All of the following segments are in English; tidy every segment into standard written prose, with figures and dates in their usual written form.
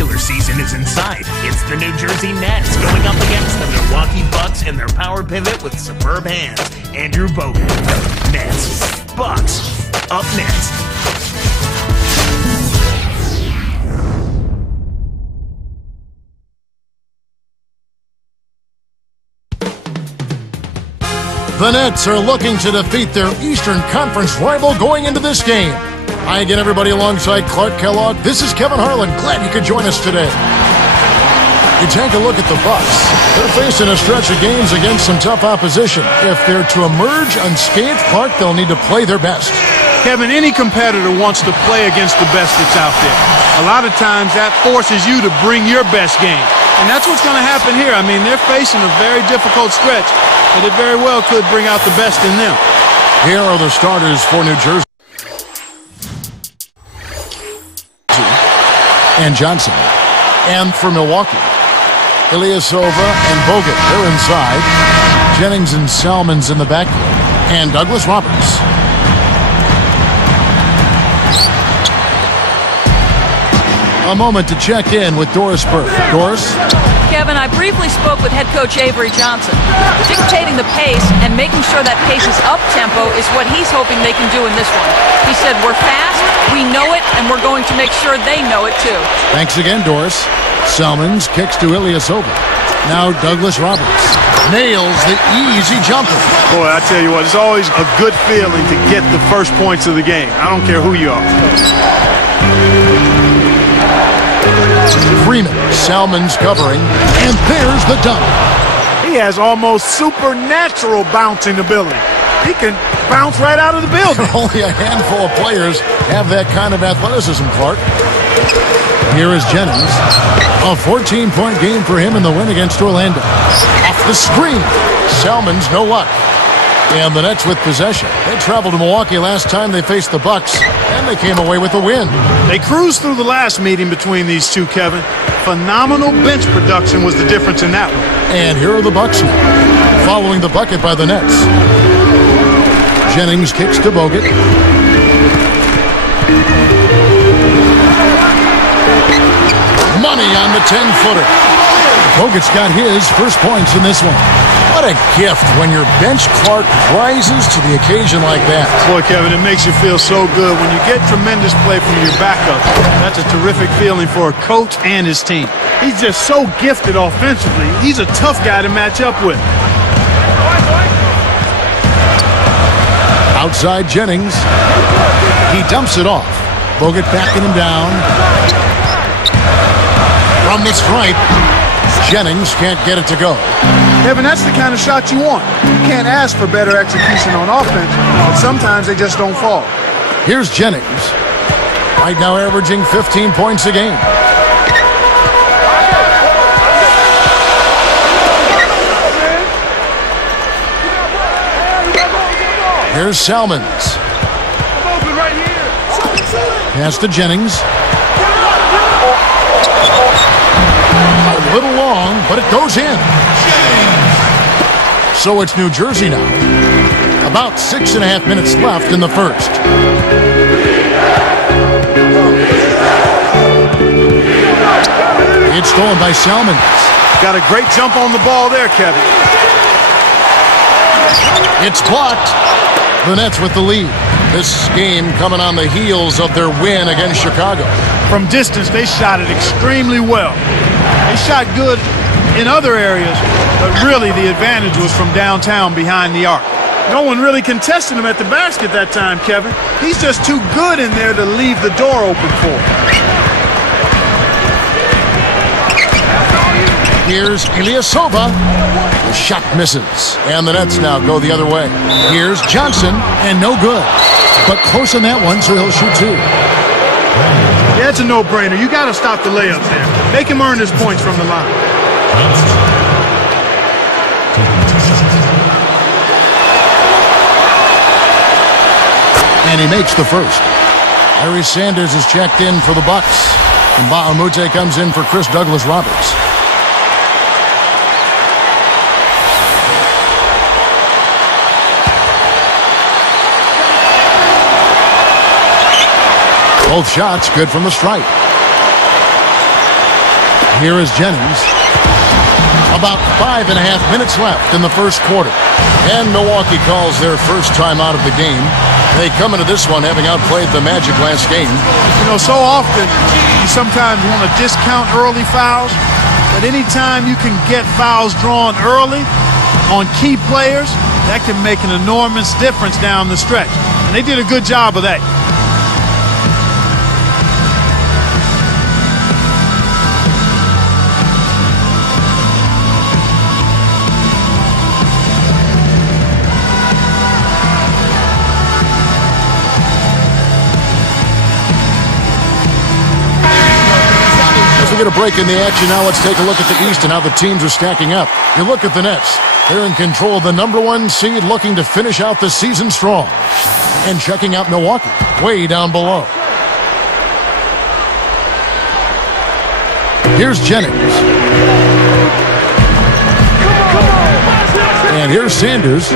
regular season is in sight. It's the New Jersey Nets going up against the Milwaukee Bucks in their power pivot with superb hands. Andrew Bogut. Nets. Bucks. Up next. The Nets are looking to defeat their Eastern Conference rival going into this game. Hi again, everybody, alongside Clark Kellogg. This is Kevin Harlan. Glad you could join us today. You take a look at the Bucks. They're facing a stretch of games against some tough opposition. If they're to emerge unscathed, Clark, they'll need to play their best. Kevin, any competitor wants to play against the best that's out there. A lot of times that forces you to bring your best game. And that's what's going to happen here. I mean, they're facing a very difficult stretch, but it very well could bring out the best in them. Here are the starters for New Jersey. And Johnson. And for Milwaukee, Ilyasova and Bogut, they're inside. Jennings and Salmons in the backcourt. And Douglas Roberts. A moment to check in with Doris Burke. Doris? Kevin, I briefly spoke with head coach Avery Johnson. Dictating the pace and making sure that pace is up-tempo is what he's hoping they can do in this one. He said, we're fast, we know it, and we're going to make sure they know it too. Thanks again, Doris. Salmons kicks to Ilyasova. Now Douglas Roberts nails the easy jumper. Boy, I tell you what, it's always a good feeling to get the first points of the game. I don't care who you are. Freeman, Salmons covering, and there's the dunk. He has almost supernatural bouncing ability. He can bounce right out of the building. Only a handful of players have that kind of athleticism, Clark. Here is Jennings. A 14-point game for him in the win against Orlando. Off the screen. Salmons, no luck. And the Nets with possession. They traveled to Milwaukee last time they faced the Bucks, and they came away with a win. They cruised through the last meeting between these two, Kevin. Phenomenal bench production was the difference in that one. And here are the Bucks now, following the bucket by the Nets. Jennings kicks to Bogut. Money on the 10-footer. Bogut's got his first points in this one. What a gift when your bench Clark rises to the occasion like that. Boy, Kevin, it makes you feel so good when you get tremendous play from your backup. That's a terrific feeling for a coach and his team. He's just so gifted offensively. He's a tough guy to match up with. Outside Jennings. He dumps it off. Bogut backing him down. From the stripe. Jennings can't get it to go. Kevin, that's the kind of shot you want. You can't ask for better execution on offense, but sometimes they just don't fall. Here's Jennings. Right now averaging 15 points a game. Here's Salmons. Pass to Jennings. A little long, but it goes in. So it's New Jersey now. About 6.5 minutes left in the first. It's stolen by Salmons. Got a great jump on the ball there, Kevin. It's blocked. The Nets with the lead. This game coming on the heels of their win against Chicago. From distance, they shot it extremely well. They shot good in other areas, but really the advantage was from downtown behind the arc. No one really contested him at the basket that time, Kevin. He's just too good in there to leave the door open for. Here's Ilyasova. The shot misses, and the Nets now go the other way. Here's Johnson, and no good. But close on that one, so he'll shoot two. Yeah, it's a no-brainer. You got to stop the layups there. Make him earn his points from the line. And he makes the first. Larry Sanders is checked in for the Bucks. And Bahamute comes in for Chris Douglas Roberts. Both shots good from the stripe. Here is Jennings. About 5.5 minutes left in the first quarter. And Milwaukee calls their first time out of the game. They come into this one having outplayed the Magic last game. You know, so often you sometimes want to discount early fouls, but anytime you can get fouls drawn early on key players, that can make an enormous difference down the stretch. And they did a good job of that. Get a break in the action. Now let's take a look at the East and how the teams are stacking up. You look at the Nets. They're in control of the #1 seed, looking to finish out the season strong. And checking out Milwaukee, way down below. Here's Jennings. And here's Sanders.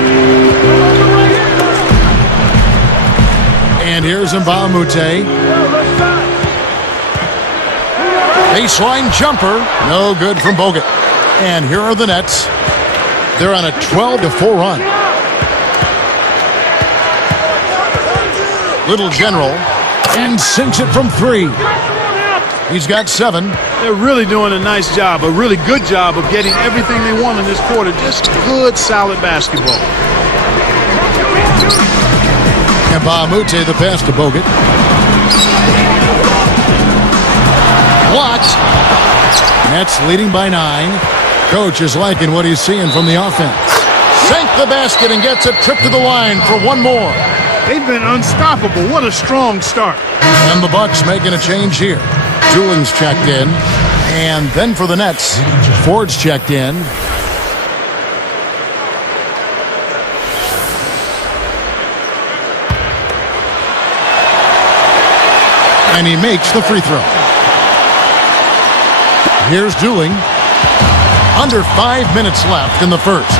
And here's Mbah a Moute. Baseline jumper, no good from Bogut. And here are the Nets. They're on a 12-4 run. Little General, and sinks it from 3. He's got 7. They're really doing a nice job, a really good job of getting everything they want in this quarter. Just good, solid basketball. And Mbah a Moute, the pass to Bogut. Blocked. Nets leading by 9. Coach is liking what he's seeing from the offense. Sank the basket and gets a trip to the line for one more. They've been unstoppable. What a strong start. And the Bucks making a change here. Dooling's checked in. And then for the Nets, Ford's checked in. And he makes the free throw. Here's Dooling. Under 5 minutes left in the first.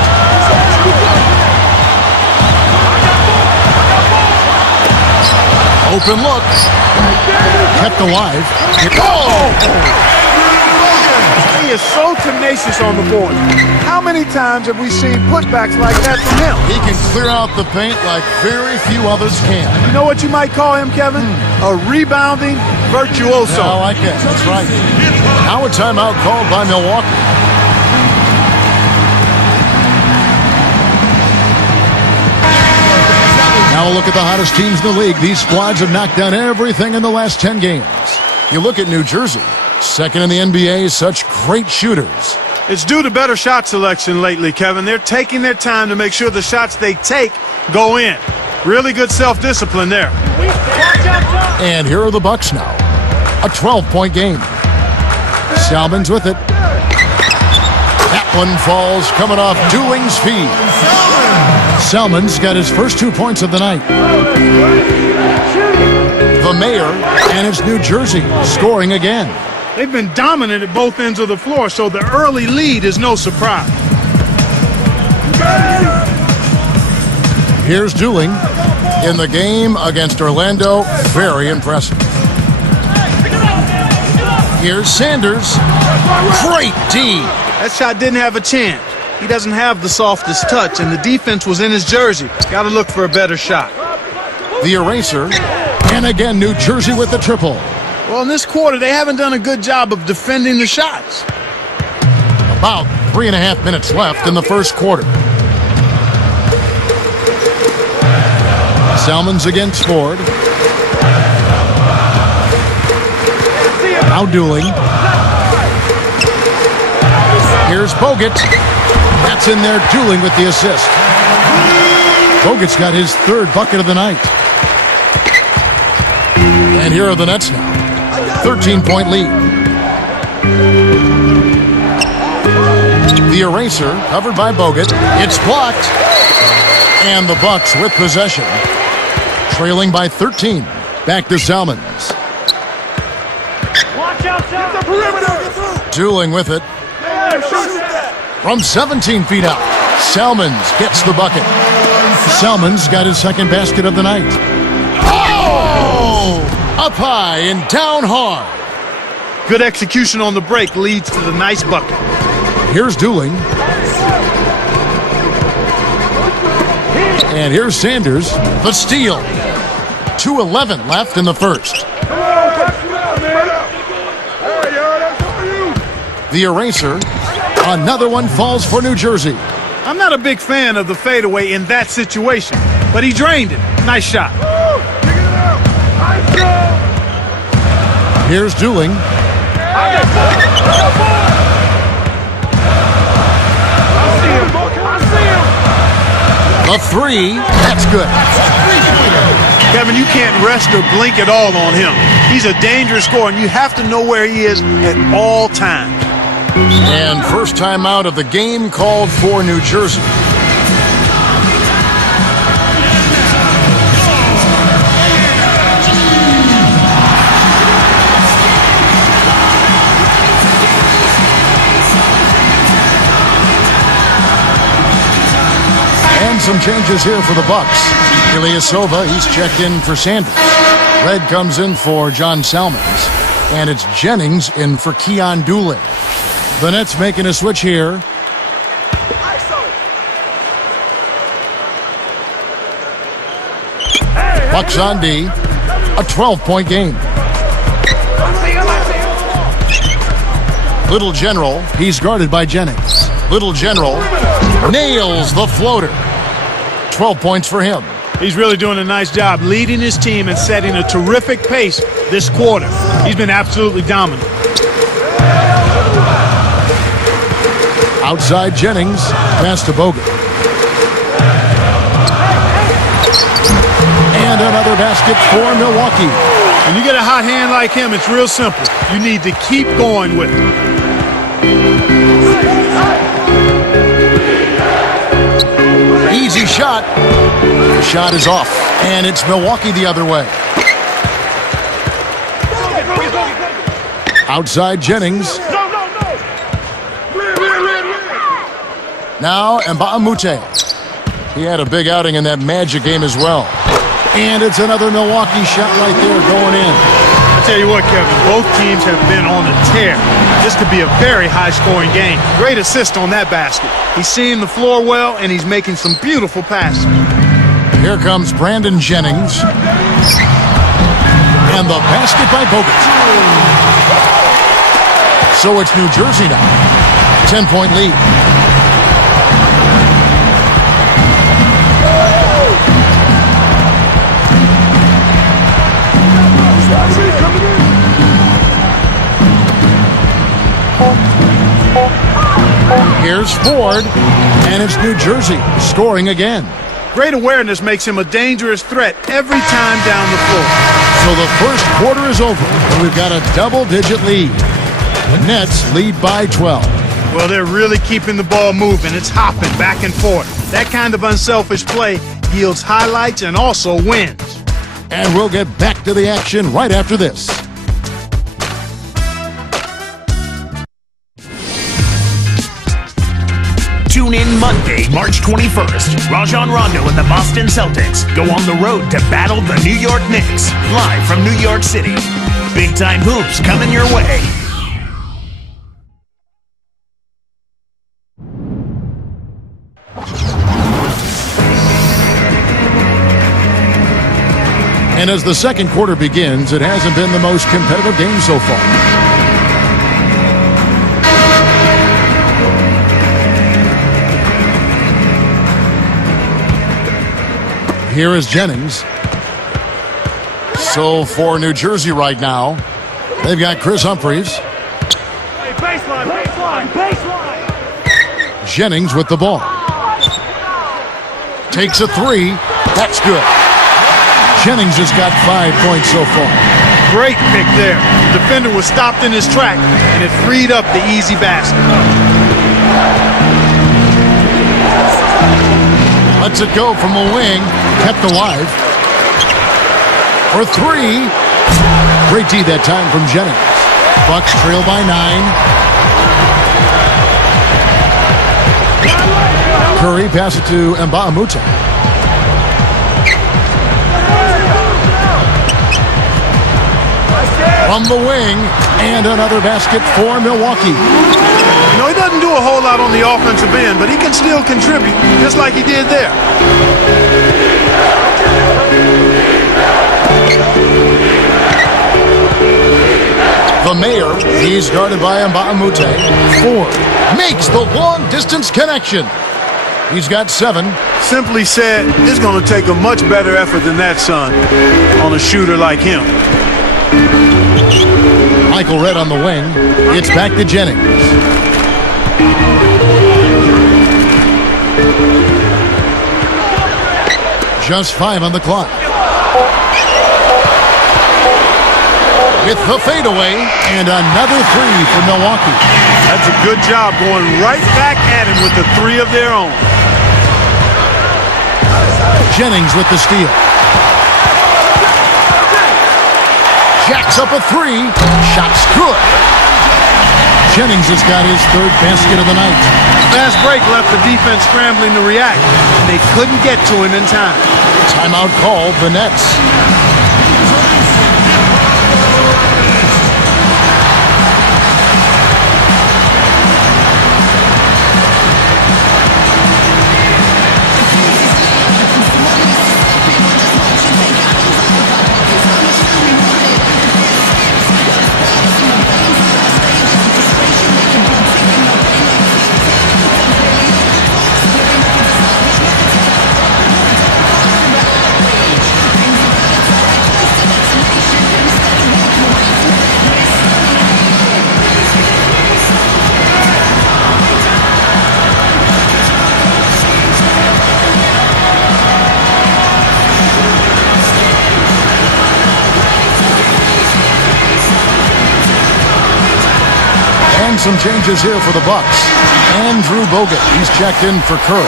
Open look. Kept alive. He is so tenacious on the board. How many times have we seen putbacks like that from him? He can clear out the paint like very few others can. You know what you might call him, Kevin? A rebounding virtuoso. Yeah, I like it. That's right. Now a timeout called by Milwaukee. Now a look at the hottest teams in the league. These squads have knocked down everything in the last 10 games. You look at New Jersey, second in the NBA, such great shooters. It's due to better shot selection lately, Kevin. They're taking their time to make sure the shots they take go in. Really good self-discipline there. And here are the Bucks now. A 12-point game. Salmon's with it. That one falls coming off Dooling's feet. Salmon's got his first 2 points of the night. The Mayor and it's New Jersey scoring again. They've been dominant at both ends of the floor, so the early lead is no surprise. Here's Dooling in the game against Orlando. Very impressive. Here's Sanders. Great D. That shot didn't have a chance. He doesn't have the softest touch, and the defense was in his jersey. Got to look for a better shot. The eraser. And again, New Jersey with the triple. Well, in this quarter, they haven't done a good job of defending the shots. About 3.5 minutes left in the first quarter. Salmon's against Ford. Now Dooling. Here's Bogut. That's in there. Dooling with the assist. Bogut's got his 3rd bucket of the night. And here are the Nets now. 13-point lead. The eraser covered by Bogut. It's blocked. And the Bucks with possession. Trailing by 13. Back to Salmons. Dooling with it. From 17 feet out. Salmons gets the bucket. Salmons got his 2nd basket of the night. Oh! Up high and down hard. Good execution on the break leads to the nice bucket. Here's Dooling. And here's Sanders, the steal. 2:11 left in the first. The eraser. Another one falls for New Jersey. I'm not a big fan of the fadeaway in that situation, but he drained it. Nice shot. Here's Dooling. A three. That's good. Kevin, you can't rest or blink at all on him. He's a dangerous scorer, and you have to know where he is at all times. And first time out of the game called for New Jersey. And some changes here for the Bucks. Ilyasova, he's checked in for Sanders. Red comes in for John Salmons. And it's Jennings in for Keon Dooling. The Nets making a switch here. Bucks on D. A 12-point game. Little General, he's guarded by Jennings. Little General nails the floater. 12 points for him. He's really doing a nice job leading his team and setting a terrific pace this quarter. He's been absolutely dominant. Outside Jennings, pass to Bogut. And another basket for Milwaukee. When you get a hot hand like him, it's real simple. You need to keep going with it. Easy shot. The shot is off. And it's Milwaukee the other way. Outside Jennings. Now Mbah a Moute. He had a big outing in that Magic game as well. And it's another Milwaukee shot right there going in. I tell you what, Kevin, both teams have been on a tear. This could be a very high-scoring game. Great assist on that basket. He's seeing the floor well, and he's making some beautiful passes. Here comes Brandon Jennings. And the basket by Bogut. So it's New Jersey now. 10-point lead. Here's Ford, and it's New Jersey scoring again. Great awareness makes him a dangerous threat every time down the floor. So the first quarter is over, and we've got a double-digit lead. The Nets lead by 12. Well, they're really keeping the ball moving. It's hopping back and forth. That kind of unselfish play yields highlights and also wins. And we'll get back to the action right after this. Tune in Monday, March 21st. Rajon Rondo and the Boston Celtics go on the road to battle the New York Knicks, live from New York City. Big-time hoops coming your way. And as the second quarter begins, it hasn't been the most competitive game so far. Here is Jennings. So for New Jersey right now, they've got Chris Humphries. Baseline. Jennings with the ball. Takes a three. That's good. Jennings has got 5 points so far. Great pick there. The defender was stopped in his track, and it freed up the easy basket. Lets it go from the wing. Kept alive. For three. Great D that time from Jennings. Bucks trail by 9. Curry passes it to Mbah a Moute. From the wing, and another basket for Milwaukee. You know, he doesn't do a whole lot on the offensive end, but he can still contribute, just like he did there. The Mayor, he's guarded by Mbamute. Ford makes the long-distance connection. He's got 7. Simply said, it's going to take a much better effort than that, son, on a shooter like him. Michael Redd on the wing. It's back to Jennings. Just 5 on the clock. With the fadeaway, and another 3 for Milwaukee. That's a good job going right back at him with the 3 of their own. Jennings with the steal. Jacks up a 3. Shot's good. Jennings has got his 3rd basket of the night. Fast break left the defense scrambling to react, and they couldn't get to him in time. Timeout called, the Nets. Some changes here for the Bucks. Andrew Bogut, he's checked in for Kerr.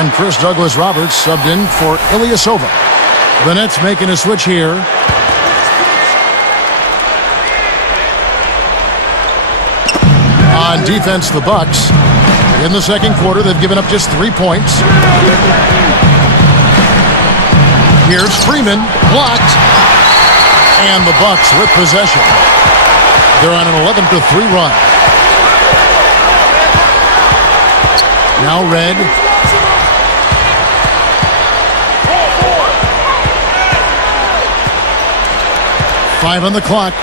And Chris Douglas-Roberts subbed in for Ilyasova. The Nets making a switch here. On defense, the Bucks. In the second quarter, they've given up just 3 points. Here's Freeman, blocked. And the Bucks with possession. They're on an 11-3 run. Now Redd. Five on the clock.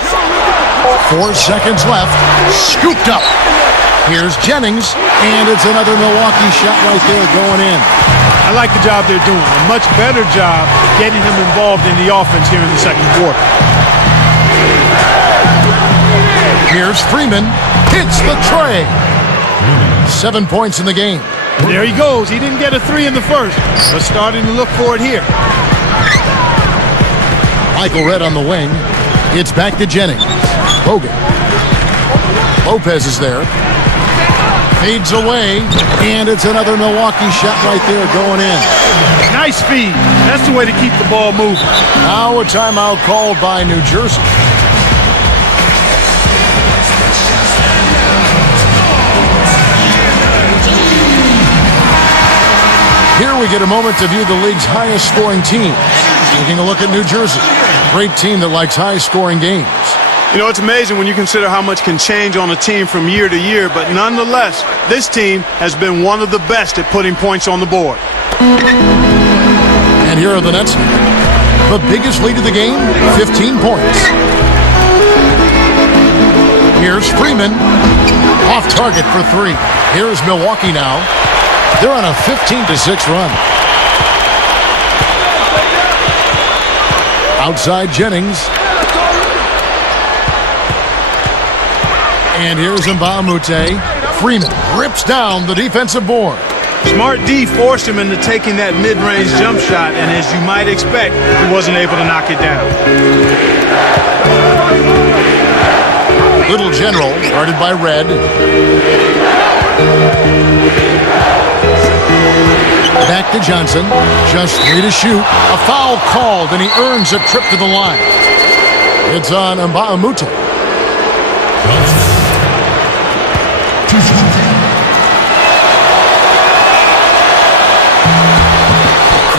4 seconds left. Scooped up. Here's Jennings, and it's another Milwaukee shot right there going in. I like the job they're doing. A much better job getting him involved in the offense here in the second quarter. Here's Freeman. Hits the tray. 7 points in the game. There he goes. He didn't get a 3 in the first, but starting to look for it here. Michael Redd on the wing. It's back to Jennings. Bogut. Lopez is there. Fades away, and it's another Milwaukee shot right there going in. Nice speed. That's the way to keep the ball moving. Now a timeout called by New Jersey. Here we get a moment to view the league's highest scoring team. Taking a look at New Jersey. Great team that likes high scoring games. You know, it's amazing when you consider how much can change on a team from year to year, but nonetheless, this team has been one of the best at putting points on the board. And here are the Nets. The biggest lead of the game, 15 points. Here's Freeman. Off target for 3. Here's Milwaukee now. They're on a 15-6 run. Outside Jennings. And here's Mbamute. Freeman rips down the defensive board. Smart D forced him into taking that mid-range jump shot, and as you might expect, he wasn't able to knock it down. Little General, guarded by Redd. Back to Johnson. Just 3 to shoot. A foul called, and he earns a trip to the line. It's on Mbamute.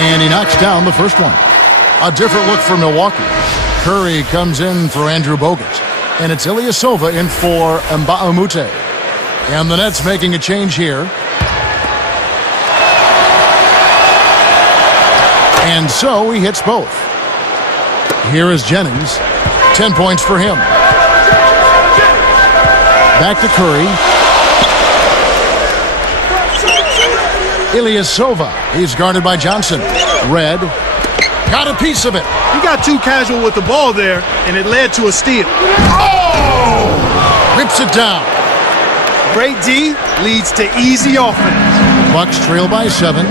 And he knocks down the first one. A different look for Milwaukee. Curry comes in for Andrew Bogut. And it's Ilyasova in for Mbah a Moute. And the Nets making a change here. And so he hits both. Here is Jennings. 10 points for him. Back to Curry. Ilyasova. He's guarded by Johnson. Red. Got a piece of it. He got too casual with the ball there, and it led to a steal. Oh! Rips it down. Great D leads to easy offense. Bucks trail by 7.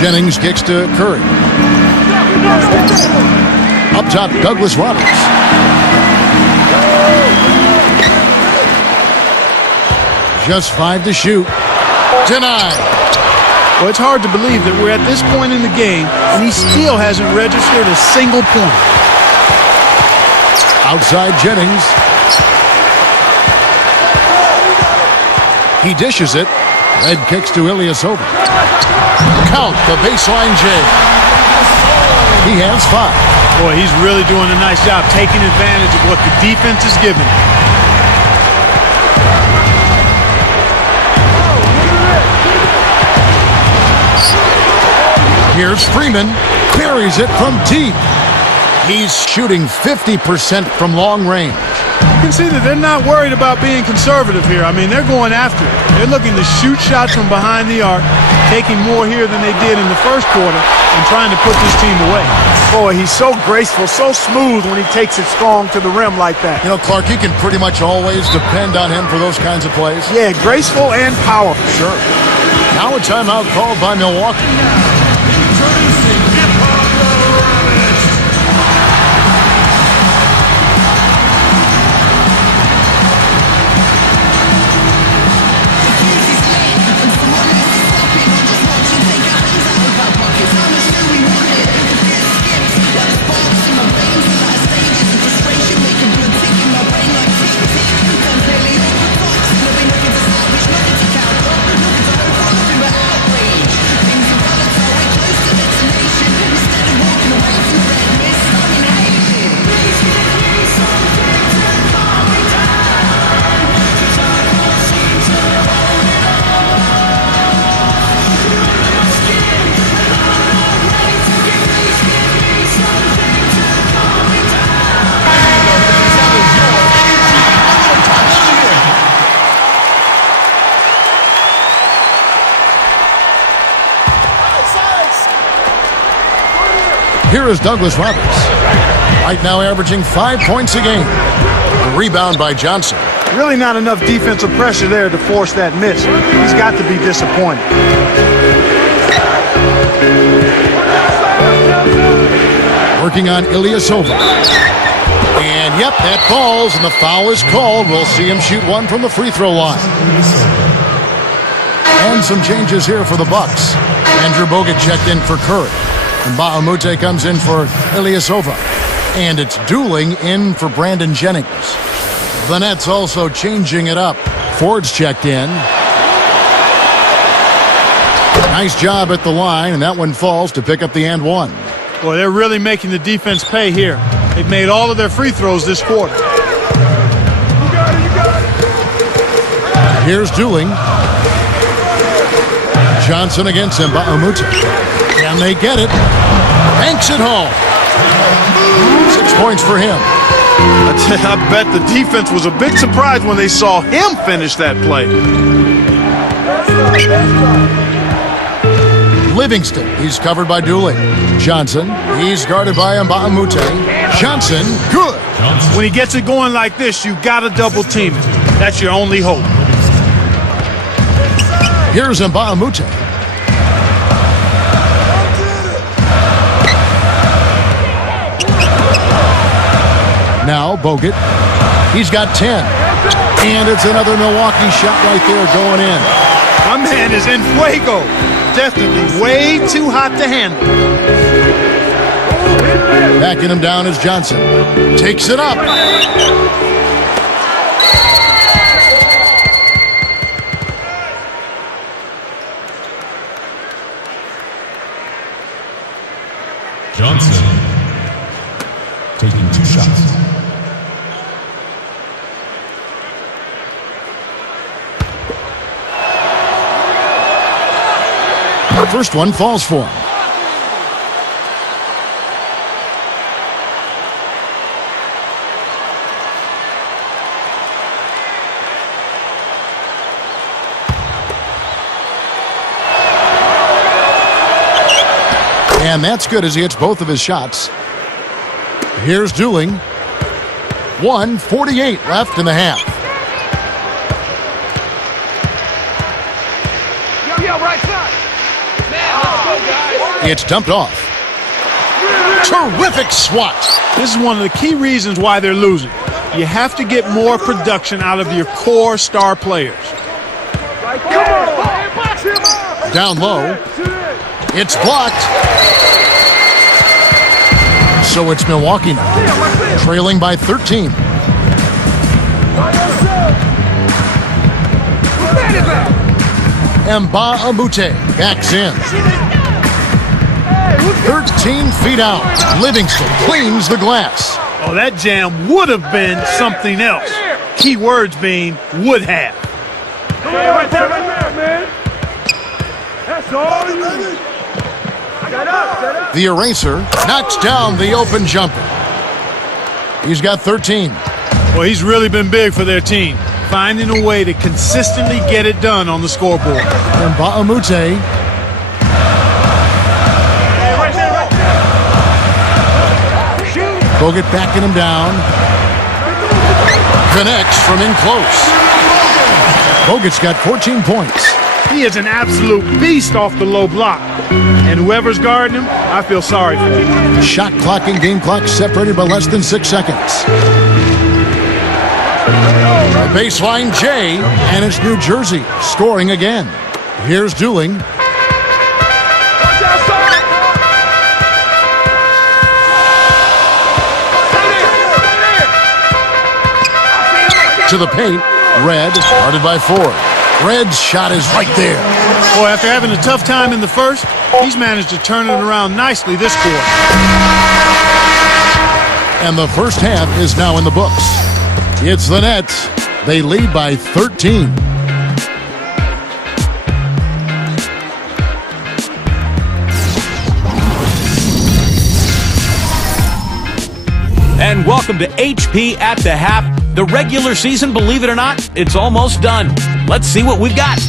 Jennings kicks to Curry. Up top, Douglas Roberts. Just 5 to shoot. Denied. Well, it's hard to believe that we're at this point in the game, and he still hasn't registered a single point. Outside Jennings. He dishes it. Red kicks to Ilyasova. Count the baseline J. He has 5. Boy, he's really doing a nice job taking advantage of what the defense is giving. Here's Freeman. Buries it from deep. He's shooting 50% from long range. You can see that they're not worried about being conservative here. I mean, they're going after it. They're looking to shoot shots from behind the arc, taking more here than they did in the first quarter, and trying to put this team away. Boy, he's so graceful, so smooth when he takes it strong to the rim like that. You know, Clark, you can pretty much always depend on him for those kinds of plays. Yeah, graceful and powerful. Sure. Now a timeout called by Milwaukee. Here is Douglas Roberts. Right now averaging 5 points a game. A rebound by Johnson. Really not enough defensive pressure there to force that miss. He's got to be disappointed. Working on Ilyasova. And yep, that falls, and the foul is called. We'll see him shoot one from the free throw line. And some changes here for the Bucks. Andrew Bogut checked in for Curry. And Mbah a Moute comes in for Ilyasova. And it's Dooling in for Brandon Jennings. The Nets also changing it up. Ford's checked in. Nice job at the line, and that one falls to pick up the and one. Boy, they're really making the defense pay here. They've made all of their free throws this quarter. Here's Dooling. Johnson against Mbah a Moute. And they get it. Banks it home. 6 points for him. I bet the defense was a big surprise when they saw him finish that play. Livingston, he's covered by Dooling. Johnson, he's guarded by Mbah a Moute. Johnson, good. When he gets it going like this, you got to double team it. That's your only hope. Here's Mbah a Moute. Now Bogut. He's got 10. And it's another Milwaukee shot right there going in. My man is in fuego. Definitely way too hot to handle. Backing him down is Johnson. Takes it up. Johnson. first one falls for him. And that's good as he hits both of his shots. Here's Dooling. 1:48 left in the half. Right side. Man, let's go, guys. It's dumped off. Terrific swat. This is one of the key reasons why they're losing. You have to get more production out of your core star players. Down low. It's blocked. So it's Milwaukee now, trailing by 13. Mba Amute backs in. 13 feet out. Livingston cleans the glass. Oh, that jam would have been something else. Key words being would have. Right there, man. That's all you need. Set up. The eraser knocks down the open jumper. He's got 13. Well, he's really been big for their team, finding a way to consistently get it done on the scoreboard. Mba Amute. Bogut backing him down. Connects from in close. Bogut's got 14 points. He is an absolute beast off the low block. And whoever's guarding him, I feel sorry for him. Shot clock and game clock separated by less than 6 seconds. A baseline J, and it's New Jersey scoring again. Here's Dooling. To the paint. Red, guarded by Ford. Red's shot is right there. Boy, after having a tough time in the first, he's managed to turn it around nicely this quarter. And the first half is now in the books. It's the Nets. They lead by 13. And welcome to HP at the Half. The regular season, believe it or not, it's almost done. Let's see what we've got.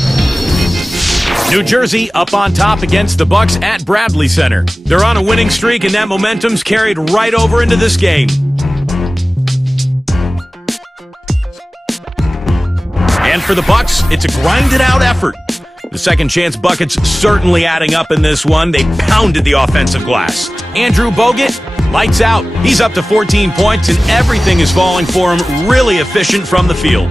New Jersey up on top against the Bucks at Bradley Center. They're on a winning streak, and that momentum's carried right over into this game. And for the Bucks, it's a grinded-out effort. The second chance buckets certainly adding up in this one. They pounded the offensive glass. Andrew Bogut, lights out. He's up to 14 points, and everything is falling for him. Really efficient from the field.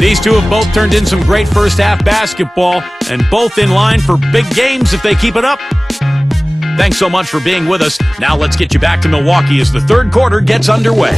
These two have both turned in some great first-half basketball, and both in line for big games if they keep it up. Thanks so much for being with us. Now let's get you back to Milwaukee as the third quarter gets underway.